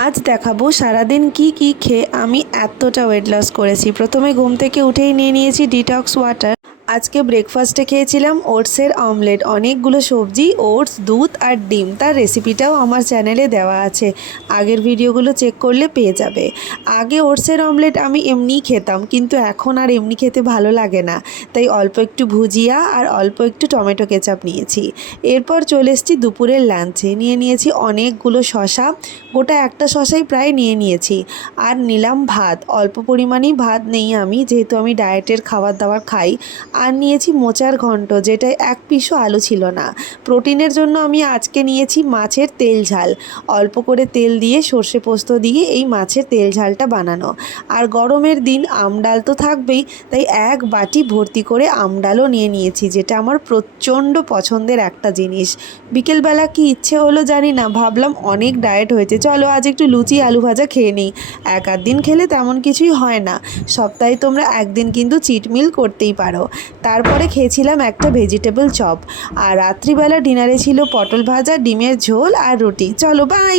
আজ দেখাবো সারাদিন কি কি খেয়ে আমি এতটা ওয়েট লস করেছি। প্রথমে ঘুম থেকে উঠেই নিয়ে নিয়েছি ডিটক্স ওয়াটার। আজকে ব্রেকফাস্টে খেয়েছিলাম ওটসের অমলেট, অনেকগুলো সবজি, ওটস, দুধ আর ডিম। তার রেসিপিটাও আমার চ্যানেলে দেওয়া আছে, আগের ভিডিওগুলো চেক করলে পেয়ে যাবে। আগে ওটসের অমলেট আমি এমনিই খেতাম, কিন্তু এখন আর এমনি খেতে ভালো লাগে না, তাই অল্প একটু ভুজিয়া আর অল্প একটু টমেটো কেচাপ নিয়েছি। এরপর চলে এসেছি দুপুরের লাঞ্চে। নিয়েছি অনেকগুলো শশা, গোটা একটা শশাই প্রায় নিয়েছি। আর নিলাম ভাত, অল্প পরিমাণেই ভাত নেই আমি, যেহেতু আমি ডায়েটের খাবার দাবার খাই। আর নিয়েছি মোচার ঘন্ট, যেটায় এক পিসও আলু ছিল না। প্রোটিনের জন্য আমি আজকে নিয়েছি মাছের তেল ঝাল, অল্প করে তেল দিয়ে সর্ষে পোস্ত দিয়ে এই মাছের তেল ঝালটা বানানো। আর গরমের দিন আমডাল তো থাকবেই, তাই এক বাটি ভর্তি করে আমডালও নিয়েছি, যেটা আমার প্রচণ্ড পছন্দের একটা জিনিস। বিকেলবেলা কি ইচ্ছে হলো জানি না, ভাবলাম অনেক ডায়েট হয়েছে, চলো আজ একটু লুচি আলু ভাজা খেয়ে নিই। এক আধ দিন খেলে তেমন কিছুই হয় না, সপ্তাহে তোমরা একদিন কিন্তু চিট মিল করতেই পারো। তারপরে খেয়েছিলাম একটা ভেজিটেবল চপ। আর রাত্রিবেলা ডিনারে ছিল পটল ভাজা, ডিমের ঝোল আর রুটি। চলো বাই।